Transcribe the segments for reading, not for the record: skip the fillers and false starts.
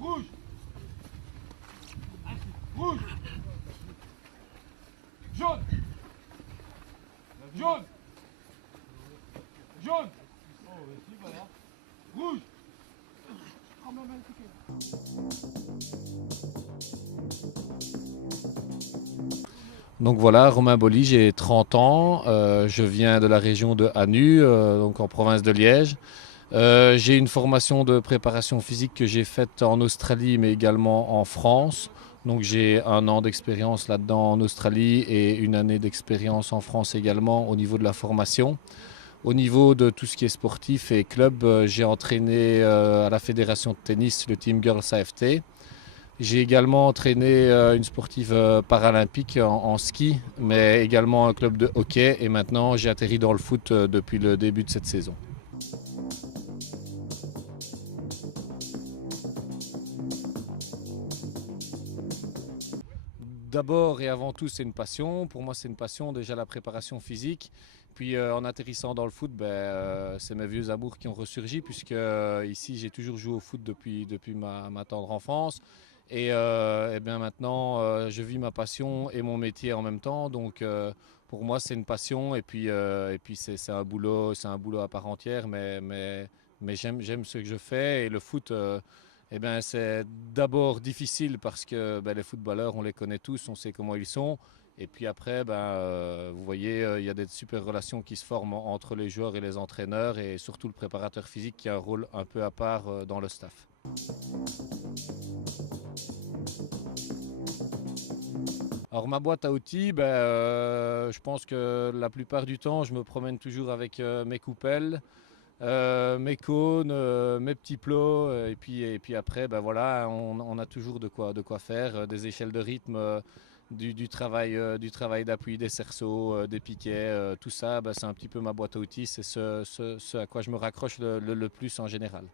Rouge. Rouge. Jaune. Jaune. Jaune. Rouge. Donc voilà, Romain Boly, j'ai 30 ans, je viens de la région de Hanu, donc en province de Liège. J'ai une formation de préparation physique que j'ai faite en Australie mais également en France. Donc j'ai 1 an d'expérience là-dedans en Australie et 1 année d'expérience en France également au niveau de la formation. Au niveau de tout ce qui est sportif et club, j'ai entraîné à la fédération de tennis le Team Girls AFT. J'ai également entraîné une sportive paralympique en ski, mais également un club de hockey. Et maintenant, j'ai atterri dans le foot depuis le début de cette saison. D'abord et avant tout, c'est une passion. Pour moi, c'est une passion, déjà la préparation physique. Puis en atterrissant dans le foot, c'est mes vieux amours qui ont ressurgi, puisque ici, j'ai toujours joué au foot depuis ma tendre enfance. Et bien maintenant, je vis ma passion et mon métier en même temps. Donc pour moi, c'est une passion et puis c'est un boulot à part entière. Mais j'aime ce que je fais. Et le foot, c'est d'abord difficile parce que les footballeurs, on les connaît tous, on sait comment ils sont. Et puis après, vous voyez, il y a des super relations qui se forment entre les joueurs et les entraîneurs et surtout le préparateur physique qui a un rôle un peu à part dans le staff. Alors ma boîte à outils, je pense que la plupart du temps, je me promène toujours avec mes coupelles, mes cônes, mes petits plots, et puis après, voilà, on a toujours de quoi faire, des échelles de rythme, du travail d'appui, des cerceaux, des piquets, tout ça, c'est un petit peu ma boîte à outils, c'est ce à quoi je me raccroche le plus en général.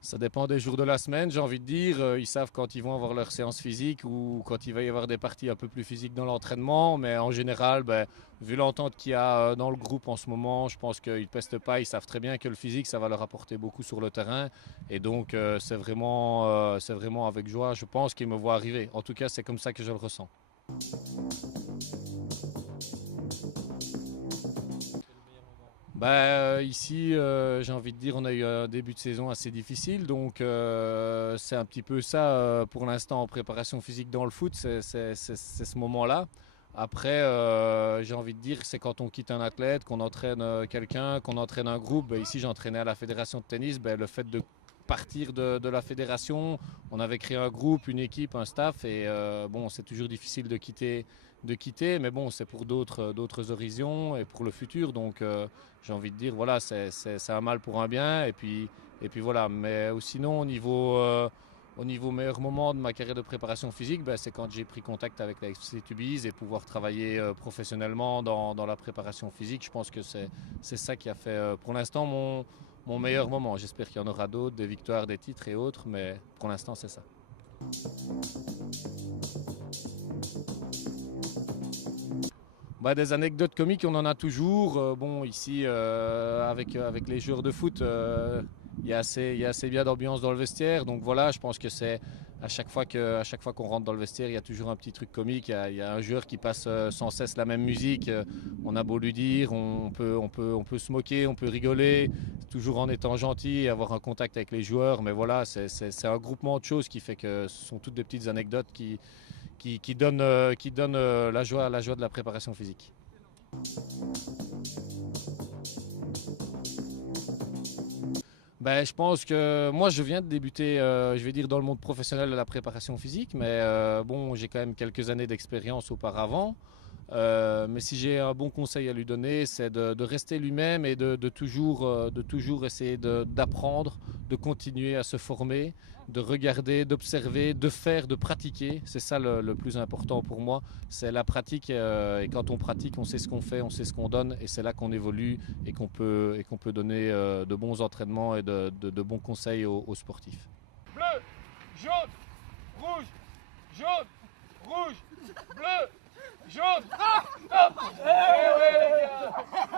Ça dépend des jours de la semaine, j'ai envie de dire. Ils savent quand ils vont avoir leur séance physique ou quand il va y avoir des parties un peu plus physiques dans l'entraînement. Mais en général, vu l'entente qu'il y a dans le groupe en ce moment, je pense qu'ils ne pestent pas. Ils savent très bien que le physique, ça va leur apporter beaucoup sur le terrain. Et donc, c'est vraiment avec joie, je pense, qu'ils me voient arriver. En tout cas, c'est comme ça que je le ressens. Ici, j'ai envie de dire, on a eu un début de saison assez difficile, donc c'est un petit peu ça pour l'instant en préparation physique dans le foot, c'est ce moment-là. Après, j'ai envie de dire, c'est quand on quitte un athlète, qu'on entraîne quelqu'un, qu'on entraîne un groupe. Ici, j'entraînais à la fédération de tennis, le fait de partir de la fédération, on avait créé un groupe, une équipe, un staff, et c'est toujours difficile de quitter, mais bon, c'est pour d'autres horizons et pour le futur. Donc, j'ai envie de dire, voilà, c'est un mal pour un bien. Et puis voilà. Mais sinon, au niveau meilleur moment de ma carrière de préparation physique, c'est quand j'ai pris contact avec la FC Tubize et pouvoir travailler professionnellement dans la préparation physique. Je pense que c'est ça qui a fait pour l'instant mon meilleur moment. J'espère qu'il y en aura d'autres, des victoires, des titres et autres, mais pour l'instant, c'est ça. Des anecdotes comiques, on en a toujours. Ici, avec les joueurs de foot, il y a assez bien d'ambiance dans le vestiaire. Donc voilà, je pense que c'est à chaque fois qu'on rentre dans le vestiaire, il y a toujours un petit truc comique. Il y a un joueur qui passe sans cesse la même musique. On a beau lui dire, on peut se moquer, on peut rigoler, toujours en étant gentil et avoir un contact avec les joueurs. Mais voilà, c'est un groupement de choses qui fait que ce sont toutes des petites anecdotes qui donnent la joie de la préparation physique. Je pense que moi je viens de débuter, je vais dire dans le monde professionnel de la préparation physique, mais j'ai quand même quelques années d'expérience auparavant. Mais si j'ai un bon conseil à lui donner, c'est de rester lui-même et de toujours essayer d'apprendre, de continuer à se former, de regarder, d'observer, de faire, de pratiquer. C'est ça le plus important pour moi, c'est la pratique. Et quand on pratique, on sait ce qu'on fait, on sait ce qu'on donne, et c'est là qu'on évolue et qu'on peut donner de bons entraînements et de bons conseils aux sportifs. Bleu, jaune, rouge, jaune, rouge, bleu, jaune. Stop. Eh ouais, les gars.